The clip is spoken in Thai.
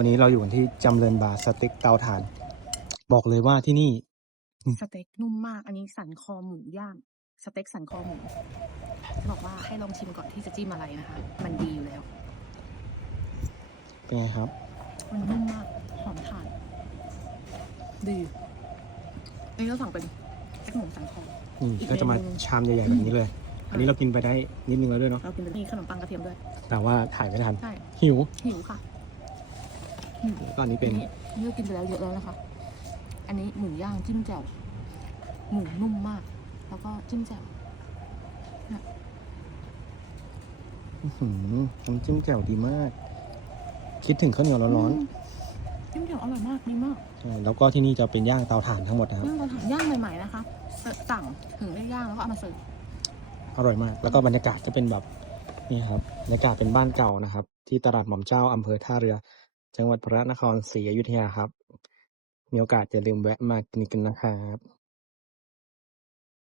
วันนี้เราอยู่กันที่จำเริญบาร์สเต็กเตาถ่าน บอกเลยว่าที่นี่ สเต็กนุ่มมาก อันนี้สันคอหมูย่าง สเต็กสันคอหมูจะบอกว่าให้ลองชิมก่อนที่จะจิ้มอะไรนะคะ มันดีอยู่แล้วเป็นไงครับ มันนุ่มมาก หอมถ่าน ดีอันนี้เราสั่งเป็นสเต็กหมูสันคอนี่อีกก็จะมาเมนูชามใหญ่ๆแบบนี้เลย อันนี้เรากินไปได้นิดนึงแล้วด้วยเนาะ เรากินเป็นนี่ขนมปังกระเทียมด้วย แต่ว่าถ่ายไม่ทัน ใช่ หิว หิวค่ะ หิวตอนนี้เป็นอันี่เรากินไปแล้วเยอะแล้วนะคะ อันนี้หมูย่างจิ้มแจ่วหมูนุ่มมาก แล้วก็จิ้มแจ่วอื้อหือน้ำจิ้มแจ่วดีมาก คิดถึงข้าวเหนียวร้อนมจิ้มแจ่วอร่อยมากดีมากๆใช่แล้วก็ที่นี่จะเป็นย่างเตาถ่านทั้งหมดนะครับ ย่างเราถามย่างใหม่ๆนะคะเสิร์ฟสั่งถึงได้ย่างแล้วก็เอามาเสิร์ฟอร่อยมาก แล้วก็บรรยากาศจะเป็นแบบนี่ครับบรรยากาศเป็นบ้านเก่านะครับ ที่ตลาดหม่อมเจ้าอำเภอท่าเรือ จังหวัดพระนครศรีอยุธยาครับ มีโอกาสอย่าลืมแวะมากินกันนะครับ